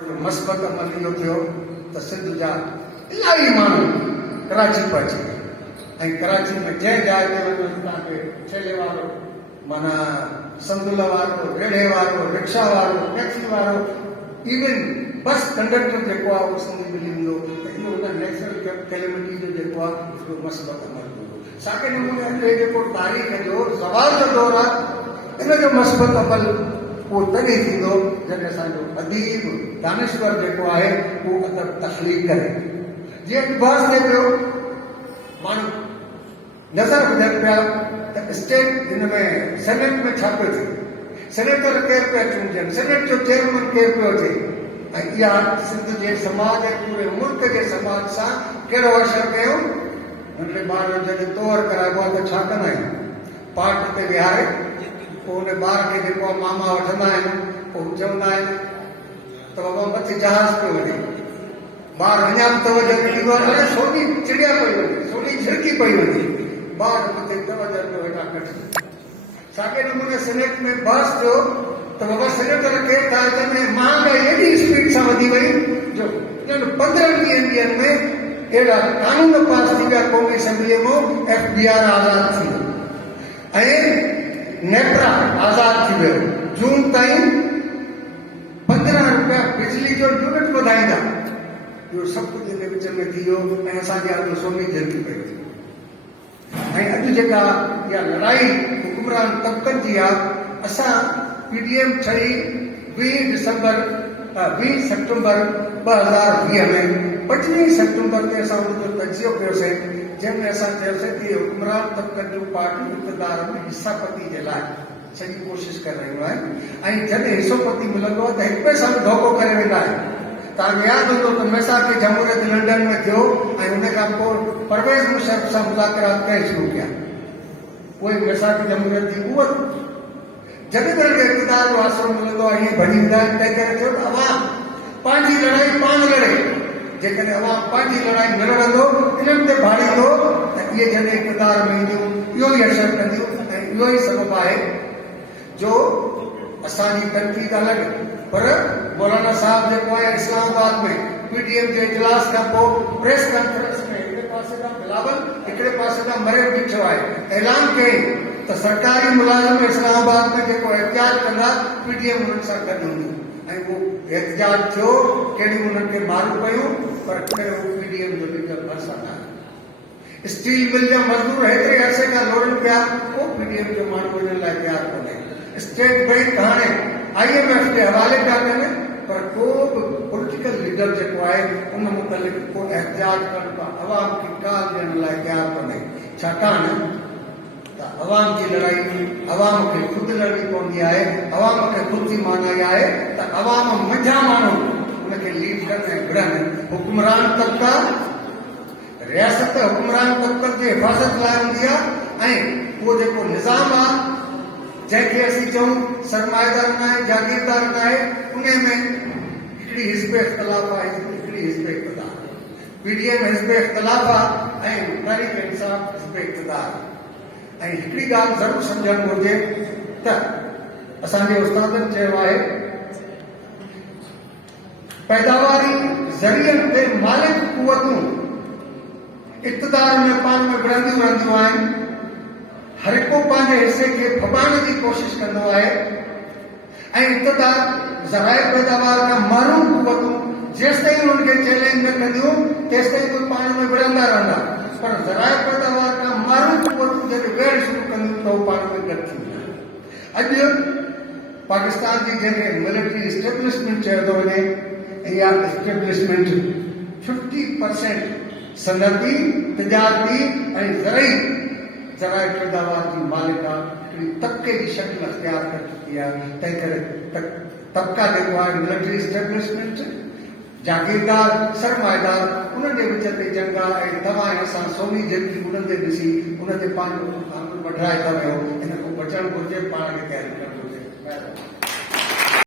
मस्बत अमल इहो थियो त सिंध जा इलाही माण्हू कराची पहुची ऐं कराची में जंहिं जाइ ते वञो तव्हांखे ठेले वारो माना संदुल वारो रेड़े वारो रिक्शा वारो टैक्सी वारो इवन बस कंडक्टर जेको आहे उहो सिंधी मिली वेंदो त इहो हुन नेशनल कैलेमिटी जो जेको आहे हिकिड़ो मस्बत अमल हूंदो। साॻे नमूने अॼु जेको तारीख़ जो ज़वाल जो दौरु आहे इन जो मस्बत अमल उहो तॾहिं थींदो जॾहिं असांजो अदीब दानिश्वर जेको आहे उहो अदब तख़लीक़ करे। जीअं बहस थिए पियो माण्हू नज़र ॿुधनि पिया त स्टेट हिन में सेनेट में छा पियो थिए, सेनेटर केरु पिया चूंडजनि, सेनेट जो चेयरमैन केरु पियो थिए ऐं इहा सिंध जे समाज ऐं पूरे मुल्क जे समाज सां कहिड़ो असरु कयो। नंढड़े ॿार जॾहिं तोड़ कराइबो आहे त छा कंदा आहियूं, पाट ते विहारे पोइ हुन ॿार खे जेको आहे मामा वठंदा आहिनि, पोइ चवंदा आहिनि त बाबा मथे जहाज़ पियो वञे, ॿार अञा बि तवजो ॾींदो आहे, अरे सोनी चिड़िया पई वञे, सोनी झिरकी पई वञे, ॿार मथे तवजो पियो हेठां कढी। साॻे नमूने सेनेट में बहस थियो त बाबा सेनेटर केरु था अचनि, महांगाई एॾी स्पीड सां वधी वई जो इन 15 ॾींहंनि में अहिड़ा कानून पास थी विया क़ौमी असेंबलीअ में, FBR आज़ादु थी वियो ऐं नेप्रा आज़ादु थी वियो। जून ताईं 15 रुपया बिजली जो यूनिट वधाईंदा, इहो सभु कुझु जे विच में थी वियो ऐं असांजे हथ सोनी झिरकी पई ऐं अॼु जेका इहा लड़ाई हुकुमरान तबक़नि जी आहे, असां PDM ठही 20 सेप्टेंबर 2020 में 25 सेप्टेंबर ते असां उनजो तजियो कयोसीं, जंहिंमें असां चयोसीं कि हुकुमरान तबक़नि जूं पार्टियूं इक़्तिदार में हिसापती जे लाइ सॼी कोशिशि करे रहियूं आहिनि ऐं जॾहिं हिसोपती मिलंदो आहे त हिक ॿिए सां धोखो करे वेंदा आहिनि। तव्हांखे यादि हूंदो त मैसाकी जमहूरियत लंडन में थियो ऐं हुन खां पोइ परवेज़ मुशर्रफ सां मुज़ाकरात करणु शुरू कया। उहे मैसाकी जमहूरियत जी कुवत जॾहिं तॾहिं इक़्तिदार जो आसिरो मिलंदो आहे ईअं भॼी वेंदा आहिनि। तंहिं करे चयो त अवाम पंहिंजी लड़ाई पाण लड़े, जेकॾहिं अवाम पंहिंजी लड़ाई न लड़ंदो, इन्हनि ते भाड़ींदो त इहे जॾहिं इक़्तिदार में ईंदियूं इहो ई असरु कंदियूं ऐं इहो ई सबबु आहे जो असांजी तनक़ीद अलॻि, पर मौलाना साहब जेको आहे इस्लामाबाद में PDM जे इजलास खां पोइ प्रेस कॉन्फ्रेंस में हिकिड़े पासे खां बिलावल हिकिड़े पासे खां मरियम बीठो आहे, ऐलान कयईं त सरकारी मुलाज़िम इस्लामाबाद में जेको एहतिजाज कंदा PDM हुननि सां गॾु हूंदी ऐं उहो एहतिजाज थियो, कहिड़ियूं हुननि खे मारूं पयूं, पर कहिड़ो PDM जो लीडर भरिसां न आहे। स्टील मिल जा मज़दूर हेतिरे अरसे खां लोड़नि पिया, को PDM जो माण्हू वञण लाइ तयारु कोन्हे। स्टेट बैंक हाणे IMF जे हवाले पिया कनि, पर को बि पॉलिटिकल लीडर जेको आहे उन मुतलिक़ को एहतिजाज करण का अवाम खे काल ॾियण लाइ तयारु कोन्हे। छाकाणि त अवाम जी लड़ाई अवाम खे ख़ुदि लड़णी पवंदी आहे। अवाम खे ख़ुदि जी माना इहा आहे त अवाम मंझां माण्हू उनखे लीड कनि ऐं घुरनि। हुकुमरान तबक़ा रियासत हुकुमरान तबक़नि जी हिफ़ाज़त लाइ हूंदी आहे ऐं उहो जेको निज़ाम आहे जंहिंखे असीं चऊं सरमाएदार न आहे, जागीरदार न आहे, उन में हिकिड़ी हिज़्ब इख़्तिलाफ़ आहे, हिकिड़ी हिज़्ब इक़्तिदार। PDM हिज़्ब इख़्तिलाफ़ आहे ऐं तहरीक इंसाफ़ हिज़्ब इक़्तिदार। ऐं हिकिड़ी ॻाल्हि ज़रूरु सम्झणु घुरिजे त असांजे उस्तादनि चयो आहे पैदावारी ज़रियनि ते मालिक कुवतूं इक़्तिदार में पाण में विढ़ंदियूं रहंदियूं आहिनि। हर को पंहिंजे हिसे खे फॿाइण जी कोशिशि कंदो आहे ऐं इक़्तिदार ज़राए पैदावार खां महरूम कुवतूं जेसि ताईं उन्हनि खे चैलेंज न कंदियूं तेसि ताईं उहे पाण में विढ़ंदा रहंदा, पर ज़राए पैदावार खां महरूम कुवतूं जॾहिं वेड़ शुरू कंदियूं त उहे पाण में गॾु थींदियूं। अॼु पाकिस्तान जी जंहिंखे मिलिट्री इस्टेब्लिशमेंट चयो थो वञे, इहा इस्टेब्लिशमेंट 50% सनअती, तिजारती ऐं ज़राए पैदावार जी मालिक आहे, हिकिड़ी तबिके जी शक्ल अख़्तियार करे चुकी आहे। तंहिं करे तबिका जेको आहे मिलिट्री इस्टेब्लिशमेंट, जागीरदार, सरमाएदार, उन्हनि जे विच ते जंग आहे ऐं तव्हां ऐं असां सोनी जेकी उन्हनि ते ॾिसी उन ते पंहिंजो कानून वढाए था वियो। हिन खां बचणु घुरिजे, पाण खे तयारी करणु घुरिजे।